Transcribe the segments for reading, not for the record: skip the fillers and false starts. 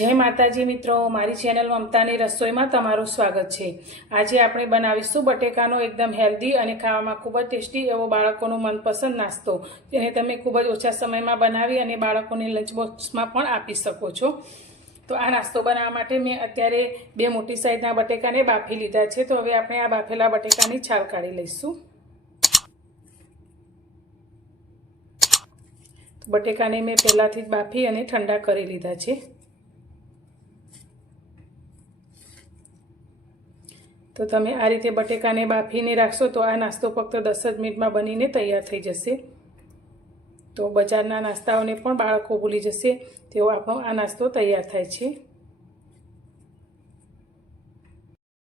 जय माताजी मित्रों, मारी चेनल ममतानी रसोई में तमारुं स्वागत है। आज आपणे बनावीशुं बटेकानो एकदम हेल्धी और खावामां खूब ज टेस्टी एवो बाळकोनो मनपसंद नास्तो, जेने तमे खूब ज ओछा समय में बनावी अने बाळकोने लंच बॉक्स में पण आपी शको छो। तो आ नास्तो बनाववा माटे मैं अत्यारे 2 मोटी साइजना बटेकाने बाफी लीधा छे। तो हवे आपणे आ बाफेला बटेकानी छाल काढी लईशुं। बटेकाने मैं पहेलाथी ज बाफी अने ठंडा करी लीधा छे। तो तमे आ रीते बटेकाने बाफीने राखशो तो आ नास्तो फक्त 10 ज मिनिट में बनीने तैयार थई जशे। तो बजारना नास्ताओने पण बाळको भूली जशे तेवो आपणो आ नास्तो तैयार थाय छे।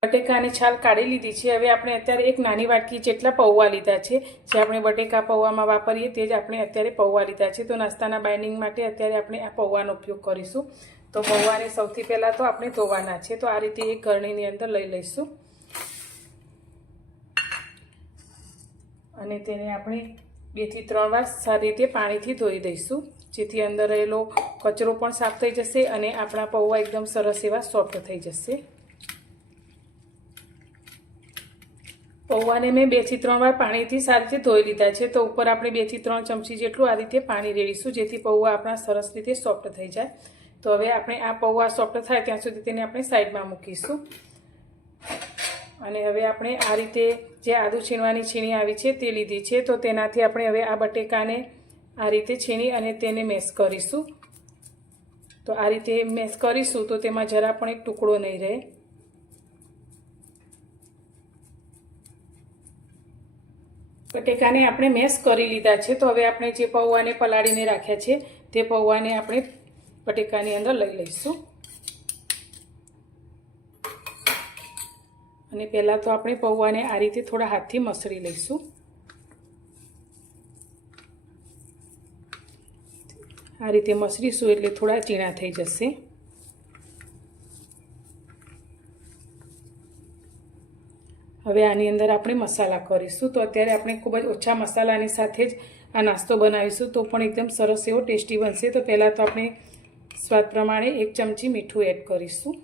बटेकानी छाल काढी लीधी छे। हवे आपणे अत्यारे एक नानी वाटकी जेटला पौवा लीधा छे। जे आपणे बटेका पौवामां वापरीए ते ज आपणे अत्यारे पौवा लीधा छे। तो नास्ताना बाइंडिंग माटे अत्यारे आपणे आ पौवानो उपयोग करीशुं। तो पौवाने सौथी पहेला तो आपणे धोवाना छे। तो आ रीते एक गळणीनी अंदर लई लईशुं અને તેને આપણે 2 થી 3 વાર સારી રીતે પાણીથી ધોઈ દઈશું, જેથી અંદર રહેલો કચરો પણ સાફ થઈ જશે અને આપણા પૌવા એકદમ સરસ એવા સોફ્ટ થઈ જશે। પૌવાને મેં 2 થી 3 વાર પાણીથી સારી રીતે ધોઈ લીધા છે। તો ઉપર આપણે 2 થી 3 ચમચી જેટલું આ રીતે પાણી રેડીશું, જેથી પૌવા આપણા સરસ રીતે સોફ્ટ થઈ જાય। તો હવે આપણે આ પૌવા સોફ્ટ થાય ત્યાં સુધી તેને આપણે સાઈડમાં મૂકીશું। અને હવે આપણે આ રીતે જે આદુ છીણવાની છીણી આવી છે તે લીધી છે। તો તેનાથી આપણે હવે આ બટેકાને આ રીતે છીણી અને તેને મેશ કરીશું। તો આ રીતે મેશ કરીશું તો તેમાં જરા પણ એક ટુકડો નહીં રહે। બટેકાને આપણે મેશ કરી લીધા છે। તો હવે આપણે જે પૌવાને પલાળીને રાખ્યા છે તે પૌવાને આપણે બટેકાની અંદર લઈ લઈશું। અને પહેલા તો આપણે પૌવાને આ રીતે થોડા હાથથી મસળી લઈશું। આ રીતે મસળીશું એટલે થોડા ઝીણા થઈ જશે। હવે આની અંદર આપણે મસાલા કરીશું। તો અત્યારે આપણે ખૂબ જ ઓછા મસાલાની સાથે જ આ નાસ્તો બનાવીશું તો પણ એકદમ સરસ એવો ટેસ્ટી બનશે। તો પહેલાં તો આપણે સ્વાદ પ્રમાણે 1 ચમચી મીઠું એડ કરીશું।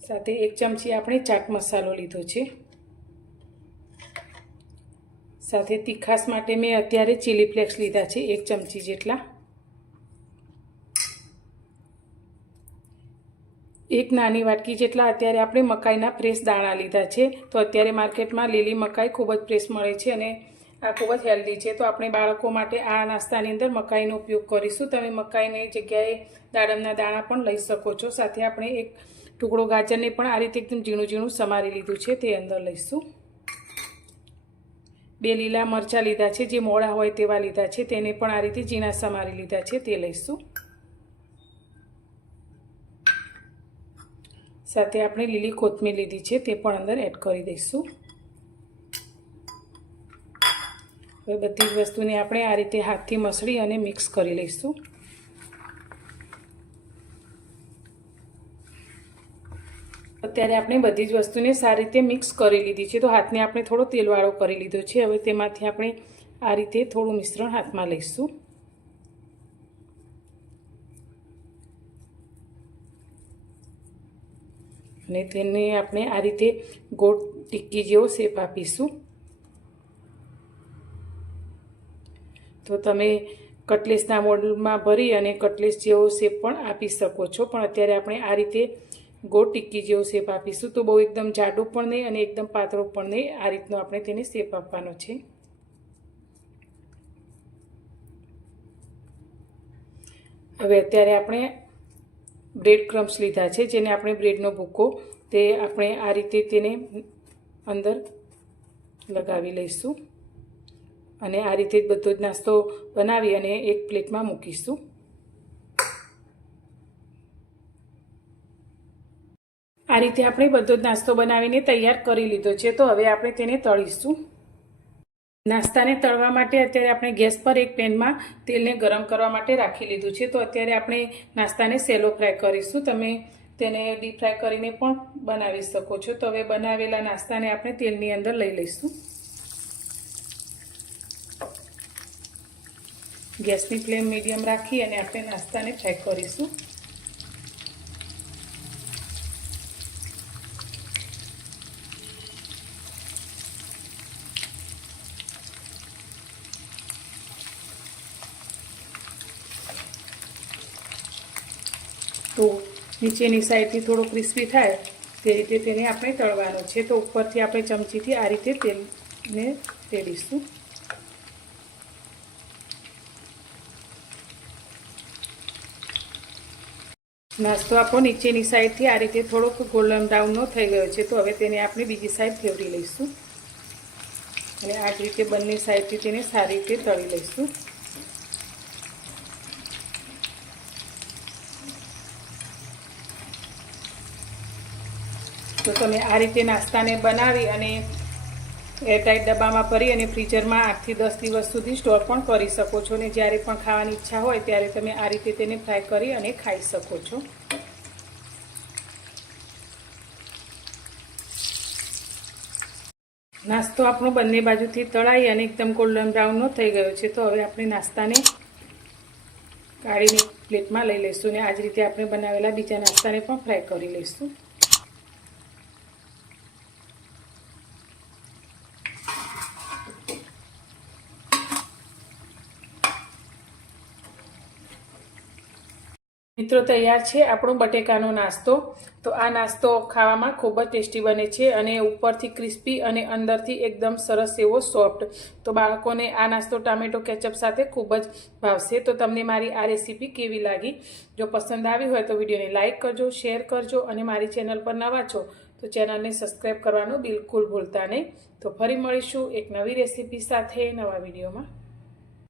साथे 1 चमची आपणे चाट मसालो लीधो छे। साथे तीखास माटे मैं अत्यारे चिली फ्लेक्स लीधा छे 1 चमची जेटला। 1 नानी वाटकी जेटला अत्यारे आपणे मकाईना फ्रेश दाणा लीधा छे। तो अत्यारे मार्केटमां लीली मकाई खूब ज फ्रेश मळे छे अने आ खूब ज हेल्दी छे। तो आपणे बाळको माटे आ नाસ્તાની અંદર મકાઈનો ઉપયોગ કરીશું। તમે મકાઈની જગ્યાએ દાડમના દાણા પણ લઈ શકો છો। સાથે આપણે એક टुकड़ो गाजर ने पण आ रीते एकदम झीणुं झीणुं समारी लीधुं छे ते अंदर लईशुं। 2 लीला मरचा लीधा छे, जे मोड़ा होय तेवा लीधा छे, तेने पण आ रीते झीणा समारी लीधा छे ते लईशुं। साथे आपणे लीली कोथमीर लीधी छे ते पण अंदर एड करी दईशुं। हवे बधी ज वस्तुने आपणे आ रीते हाथथी मसળી अने मिक्स करी लईशुं। अत्यारे आपणे बधी ज वस्तुने सारी रीते मिक्स करी लीधी छे। तो हाथने आपणे थोड़ो तेलवाळो करी लीधो छे। हवे तेमांथी आपणे आ रीते थोड़ुं मिश्रण हाथमां लईशुं। अने तेने आपणे आ रीते गोળ टिक्की जेवो शेप आपीशुं। तो तमे कटलेसना मोल्डमां भरी अने कटलेस जेवो शेप पण आपी शको छो, पण अत्यारे आपणे आ रीते गोળ टिक्की जेवो शेप आपीशुं। तो बहु एकदम जाडो पण नहीं अने एकदम पातळो पण नहीं, आ रीतनो आपणे तेने शेप आपवानो छे। हवे अत्यारे आपणे ब्रेड क्रम्स लीधा छे, जेने आपणे ब्रेडनो भूको ते आपणे आ रीते तेने अंदर लगावी लईशुं अने आ रीते बधो ज नास्तो बनावी अने एक प्लेटमां मूकीशुं। आ रीते आपणे बधो ज नास्तो बनावीने तैयार करी लीधो छे। तो हवे आपणे तेने तळीशुं। नास्ताने तळवा माटे अत्यारे आपणे गैस पर एक पेनमा तेलने गरम करवा माटे राखी लीधुं छे। तो अत्यारे आपणे नास्ताने सेलो फ्राय करीशुं। तमे तेने डीप फ्राय करीने पण बनावी शको छो। तो हवे बनावेला नास्ताने आपणे तेलनी अंदर लई लईशुं। ગેસની ફ્લેમ મીડિયમ રાખી અને આપણે નાસ્તાને ફ્રાય કરીશું. તો નીચેની સાઈડથી થોડો ક્રિસ્પી થાય તે રીતે તેને આપણે તળવાનો છે. તો ઉપરથી આપણે ચમચીથી આ રીતે તેલને તેડીશું. નાસ્તો આપણો નીચેની સાઈડથી આ રીતે થોડોક ગોલ્ડન બ્રાઉનનો થઈ ગયો છે. તો હવે તેને આપણે બીજી સાઈડ ફેરવી લઈશું અને આ જ રીતે બંને સાઈડથી તેને સારી રીતે તળી લઈશું. તો તમે આ રીતે નાસ્તાને બનાવી અને એરટાઈટ ડબ્બામાં ભરી અને ફ્રીઝરમાં 8 થી 10 દિવસ સુધી સ્ટોર પણ કરી શકો છો. અને જ્યારે પણ ખાવાની ઈચ્છા હોય ત્યારે તમે આ રીતે તેને ફ્રાય કરી અને ખાઈ શકો છો. નાસ્તો આપણો બંને બાજુથી તળાઈ અને એકદમ ગોલ્ડન બ્રાઉનનો થઈ ગયો છે. તો હવે આપણે નાસ્તાને કાઢીને પ્લેટમાં લઈ લઈશું અને આ જ રીતે આપણે બનાવેલા બીજા નાસ્તાને પણ ફ્રાય કરી લઈશું. મિત્રો તૈયાર છે આપણો બટેકાનો નાસ્તો. તો આ નાસ્તો ખાવામાં ખૂબ જ ટેસ્ટી બને છે અને ઉપરથી ક્રિસ્પી અને અંદરથી એકદમ સરસ એવો સોફ્ટ. તો બાળકોને આ નાસ્તો ટામેટો કેચઅપ સાથે ખૂબ જ ભાવશે. તો તમને મારી આ રેસીપી કેવી લાગી? જો પસંદ આવી હોય તો વિડીયોને લાઇક કરજો, શેર કરજો અને મારી ચેનલ પર નવા છો તો ચેનલને સબસ્ક્રાઈબ કરવાનું બિલકુલ ભૂલતા નહીં. તો ફરી મળીશું એક નવી રેસીપી સાથે નવા વિડીયોમાં.